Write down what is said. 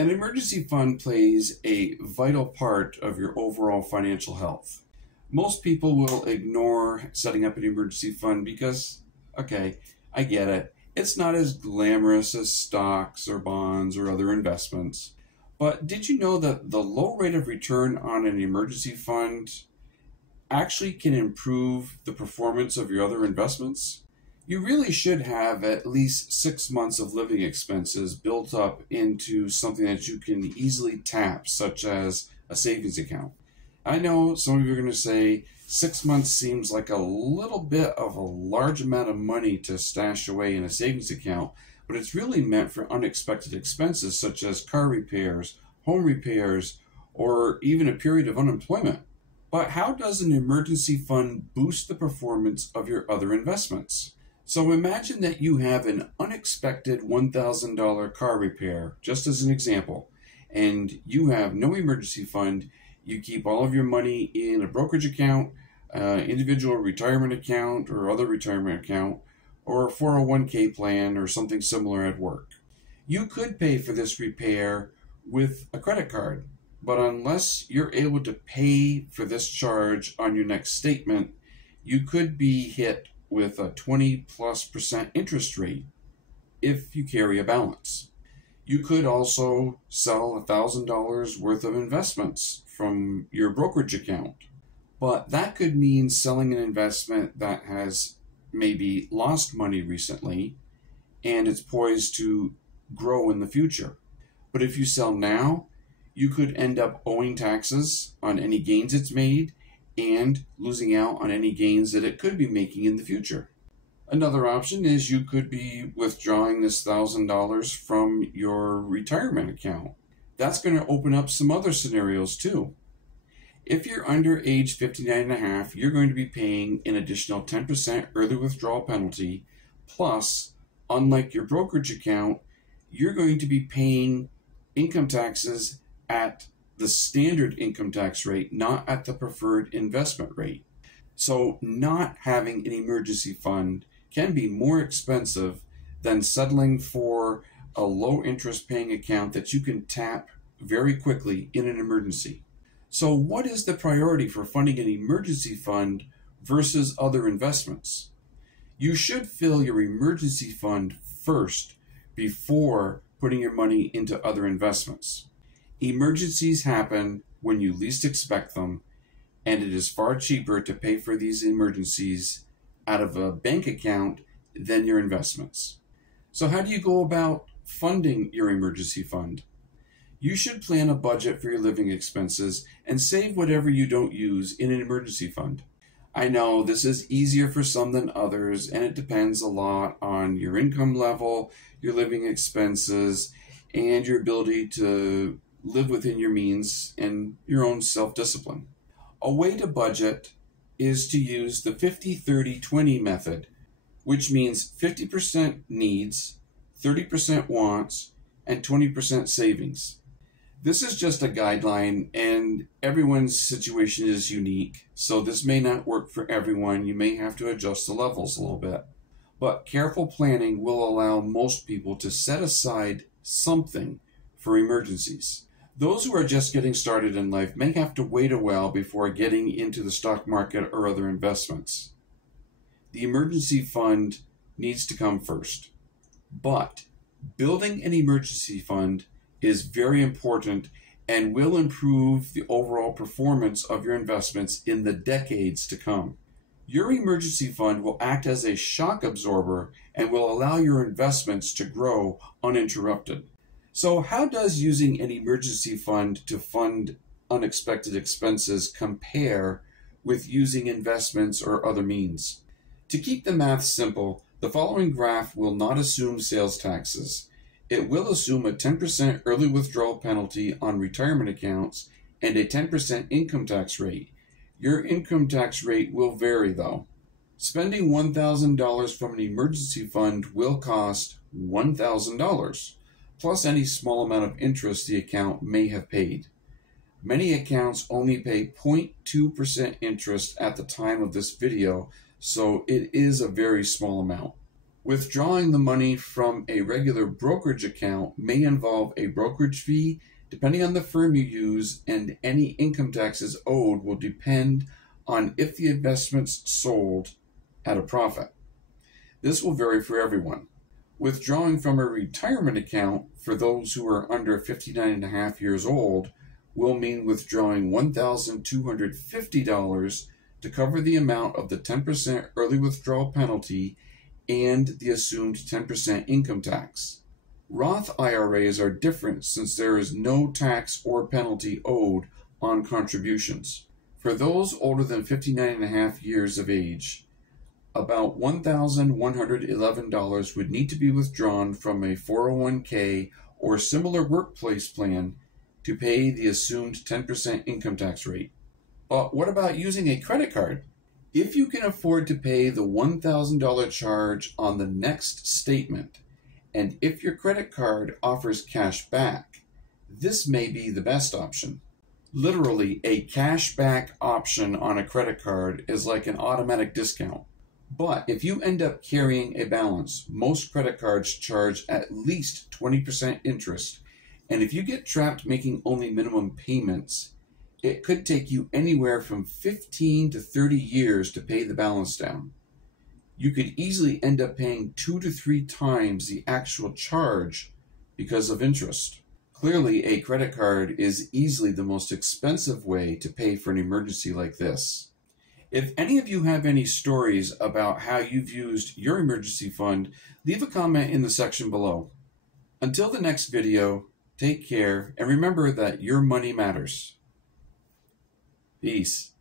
An emergency fund plays a vital part of your overall financial health. Most people will ignore setting up an emergency fund because, okay, I get it. It's not as glamorous as stocks or bonds or other investments. But did you know that the low rate of return on an emergency fund actually can improve the performance of your other investments? You really should have at least 6 months of living expenses built up into something that you can easily tap, such as a savings account. I know some of you are going to say 6 months seems like a little bit of a large amount of money to stash away in a savings account, but it's really meant for unexpected expenses such as car repairs, home repairs, or even a period of unemployment. But how does an emergency fund boost the performance of your other investments? So imagine that you have an unexpected $1,000 car repair, just as an example, and you have no emergency fund. You keep all of your money in a brokerage account, individual retirement account or other retirement account, or a 401k plan or something similar at work. You could pay for this repair with a credit card, but unless you're able to pay for this charge on your next statement, you could be hit with a 20+% interest rate if you carry a balance. You could also sell $1,000 worth of investments from your brokerage account, but that could mean selling an investment that has maybe lost money recently and it's poised to grow in the future. But if you sell now, you could end up owing taxes on any gains it's made and losing out on any gains that it could be making in the future. Another option is you could be withdrawing this $1,000 from your retirement account. That's going to open up some other scenarios too. If you're under age 59 and a half, you're going to be paying an additional 10% early withdrawal penalty. Plus, unlike your brokerage account, you're going to be paying income taxes at the standard income tax rate, not at the preferred investment rate. So not having an emergency fund can be more expensive than settling for a low interest paying account that you can tap very quickly in an emergency. So what is the priority for funding an emergency fund versus other investments? You should fill your emergency fund first before putting your money into other investments. Emergencies happen when you least expect them, and it is far cheaper to pay for these emergencies out of a bank account than your investments. So how do you go about funding your emergency fund? You should plan a budget for your living expenses and save whatever you don't use in an emergency fund. I know this is easier for some than others, and it depends a lot on your income level, your living expenses, and your ability to live within your means and your own self-discipline. A way to budget is to use the 50-30-20 method, which means 50% needs, 30% wants, and 20% savings. This is just a guideline, and everyone's situation is unique, so this may not work for everyone. You may have to adjust the levels a little bit. But careful planning will allow most people to set aside something for emergencies. Those who are just getting started in life may have to wait a while before getting into the stock market or other investments. The emergency fund needs to come first. But building an emergency fund is very important and will improve the overall performance of your investments in the decades to come. Your emergency fund will act as a shock absorber and will allow your investments to grow uninterrupted. So how does using an emergency fund to fund unexpected expenses compare with using investments or other means? To keep the math simple, the following graph will not assume sales taxes. It will assume a 10% early withdrawal penalty on retirement accounts and a 10% income tax rate. Your income tax rate will vary though. Spending $1,000 from an emergency fund will cost $1,000, plus any small amount of interest the account may have paid. Many accounts only pay 0.2% interest at the time of this video, so it is a very small amount. Withdrawing the money from a regular brokerage account may involve a brokerage fee depending on the firm you use, and any income taxes owed will depend on if the investment's sold at a profit. This will vary for everyone. Withdrawing from a retirement account for those who are under 59 and a half years old will mean withdrawing $1,250 to cover the amount of the 10% early withdrawal penalty and the assumed 10% income tax. Roth IRAs are different since there is no tax or penalty owed on contributions. For those older than 59 and a half years of age, about $1,111 would need to be withdrawn from a 401k or similar workplace plan to pay the assumed 10% income tax rate. But what about using a credit card? If you can afford to pay the $1,000 charge on the next statement, and if your credit card offers cash back, this may be the best option. Literally, a cash back option on a credit card is like an automatic discount. But if you end up carrying a balance, most credit cards charge at least 20% interest, and if you get trapped making only minimum payments, it could take you anywhere from 15 to 30 years to pay the balance down. You could easily end up paying 2 to 3 times the actual charge because of interest. Clearly, a credit card is easily the most expensive way to pay for an emergency like this. If any of you have any stories about how you've used your emergency fund, leave a comment in the section below. Until the next video, take care and remember that your money matters. Peace.